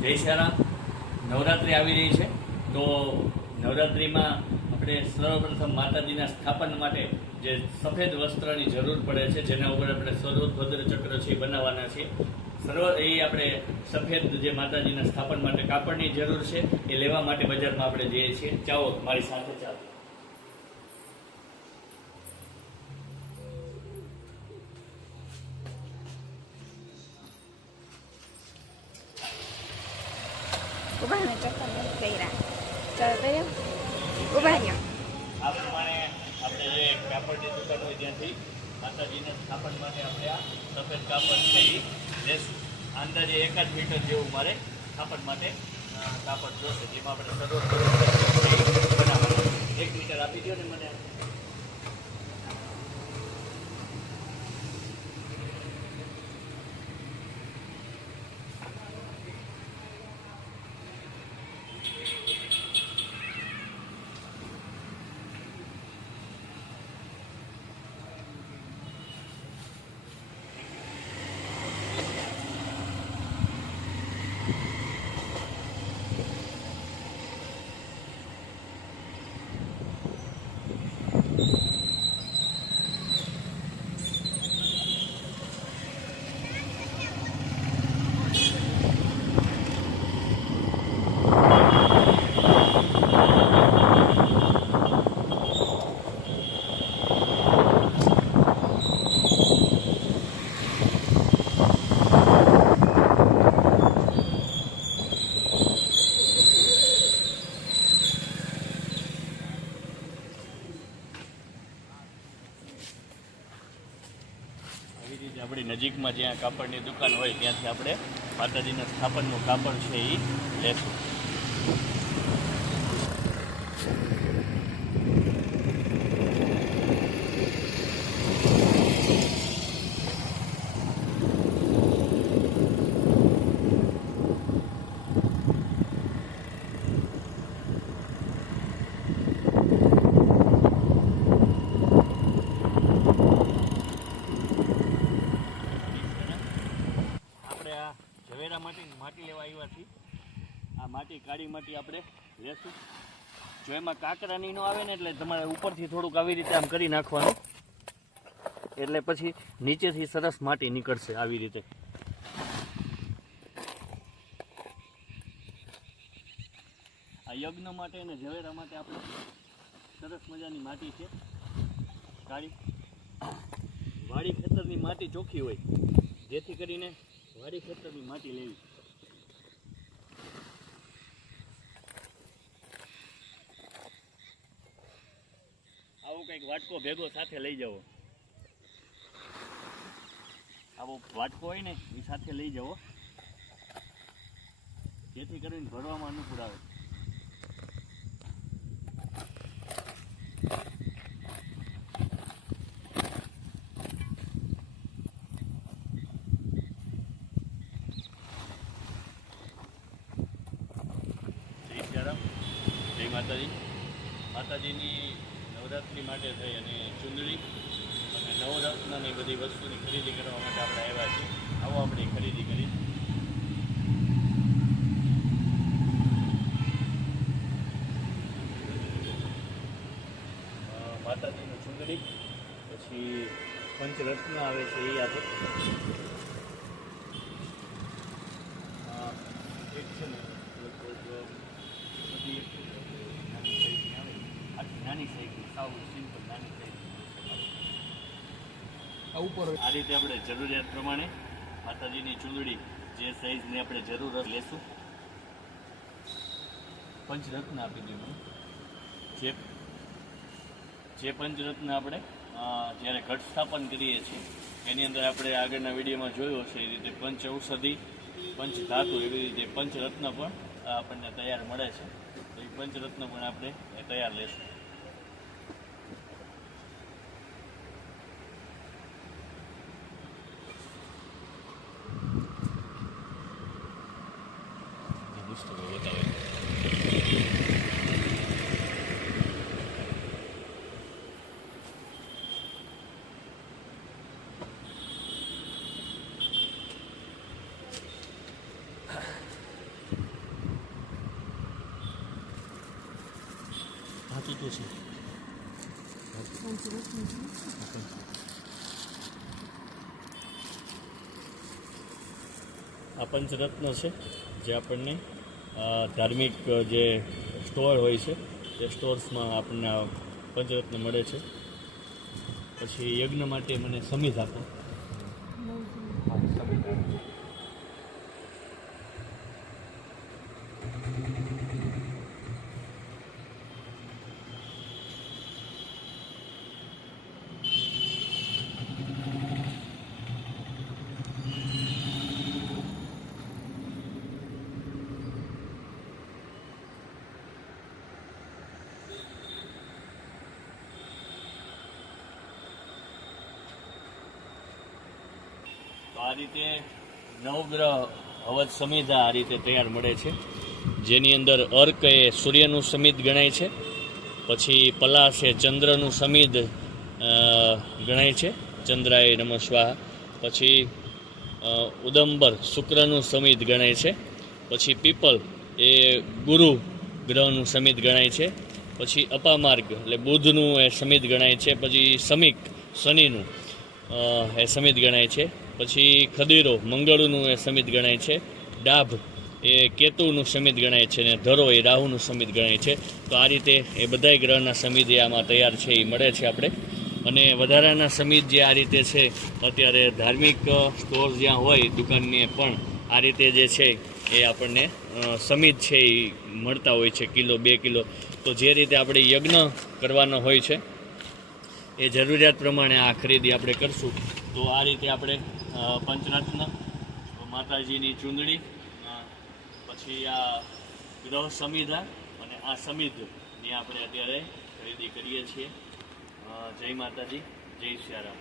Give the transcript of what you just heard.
જય શ્યારામ. નવરાત્રિ આવી રહી છે તો નવરાત્રિમાં આપણે સર્વપ્રથમ માતાજીના સ્થાપન માટે જે સફેદ વસ્ત્રની જરૂર પડે છે, જેના ઉપર આપણે સર્વોદભદ્ર ચક્ર છે એ બનાવવાના છીએ. આપણે સફેદ જે માતાજીના સ્થાપન માટે કાપડની જરૂર છે એ લેવા માટે બજારમાં આપણે જઈએ છીએ. ચાલો મારી સાથે ચાલો. ઉભા ને ચક્કર નથી કર્યા. ચાલો કર્યો ઉભા રહ્યો. આ પ્રમાણે આપણે જે કાપડની દુકાન હોય ત્યાંથી માતાજીના સ્થાપન માટે આપણે આ સફેદ કાપડ છે એ લેશું. અંદાજે 1 મીટર જેવું મારે સ્થાપન માટે કાપડ જોશે, જેમાં આપણે સર્વોત્તમ બનાવવાનું. 1 મીટર આપી દો ને મને. આપણી નજીકમાં જ્યાં કાપડની દુકાન હોય ત્યાંથી આપણે માતાજીના સ્થાપનનું કાપડ છે એ લેશું. માટી લેવા આવ્યાથી આ માટી કાળી માટી આપણે લેશું. જો એમાં કાંકરાની ન આવે ને એટલે તમારે ઉપરથી થોડુંક આવી રીતે આમ કરી નાખવાનું, એટલે પછી નીચેથી સરસ માટી નીકળશે આવી રીતે. આ યજ્ઞ માટે અને ઝવેરા માટે આપણે સરસ મજાની માટી છે કાળી. વાડી ખેતરની માટી ચોખ્ખી હોય, જેથી કરીને વાડી ખેતરની માટી લેવી. આવું કંઈક વાટકો ભેગો સાથે લઈ જવો. આવો વાટકો હોય ને એ સાથે લઈ જવો, જેથી કરીને ભરવામાં અનુકૂળ આવે. જય માતાજી. માતાજીની નવરાત્રિ માટે થઈ અને ચુંદડી અને નવરત્નની બધી વસ્તુની ખરીદી કરવા માટે આપણે આવ્યા છીએ. આવો આપણે ખરીદી કરી. માતાજીનું ચુંદડી, પછી પંચરત્ન આવે છે એ આપણે એક છે ને નાની સાઈઝ, સાવ સિમ્પલ નાની સાઈઝ ઉપર આ રીતે આપણે જરૂરિયાત પ્રમાણે માતાજીની ચૂંદડી જે સાઈઝની આપણે જરૂર લેશું. પંચરત્ન આપી દીધું. જે પંચરત્ન આપણે જ્યારે ઘટ સ્થાપન કરીએ છીએ એની અંદર આપણે આગળના વિડીયોમાં જોયો છે એ રીતે પંચ ઔષધિ, પંચ ધાતુ એવી રીતે પંચરત્ન પણ આપણને તૈયાર મળે છે. તો એ પંચરત્ન પણ આપણે તૈયાર લેશું. વાંચું તો છે. આ પંચરત્ન છે જે આપણને ધાર્મિક જે સ્ટોર હોય છે તે સ્ટોર્સમાં આપણને આ પંચરત્ન મળે છે. પછી યજ્ઞ માટે મને સમિધ આપો. તો આ રીતે નવગ્રહ અવધ સમિધા આ રીતે તૈયાર મળે છે, જેની અંદર અર્ક એ સૂર્યનું સમિધ ગણાય છે, પછી પલાશ એ ચંદ્રનું સમિધ ગણાય છે, ચંદ્રાય નમઃ સ્વાહા. પછી ઉદંબર શુક્રનું સમિધ ગણાય છે. પછી પીપલ એ ગુરુ ગ્રહનું સમિધ ગણાય છે. પછી અપામાર્ગ એટલે બુધનું એ સમિધ ગણાય છે. પછી સમિક શનિનું એ સમિધ ગણાય છે. પછી ખદીરો મંગળનું એ સમિધ ગણાય છે. ડાભ એ કેતુનું સમિધ ગણાય છે, અને ધરો એ રાહુનું સમિધ ગણાય છે. તો આ રીતે એ બધાય ગ્રહના સમિધ એ આમાં તૈયાર છે એ મળે છે આપણે. અને વધારાના સમિધ જે આ રીતે છે અત્યારે ધાર્મિક સ્ટોર જ્યાં હોય દુકાનની પણ આ રીતે જે છે એ આપણને સમિધ છે એ મળતા હોય છે, કિલો 2 કિલો. તો જે રીતે આપણે યજ્ઞ કરવાનો હોય છે એ જરૂરિયાત પ્રમાણે આ ખરીદી આપણે કરશું. તો આ રીતે આપણે પંચરત્ન, માતાજીની ચૂંદડી, પછી આ ગ્રહ સમિધા અને આ સમિધની આપણે અત્યારે ખરીદી કરીએ છીએ. જય માતાજી, જય સિયારામ.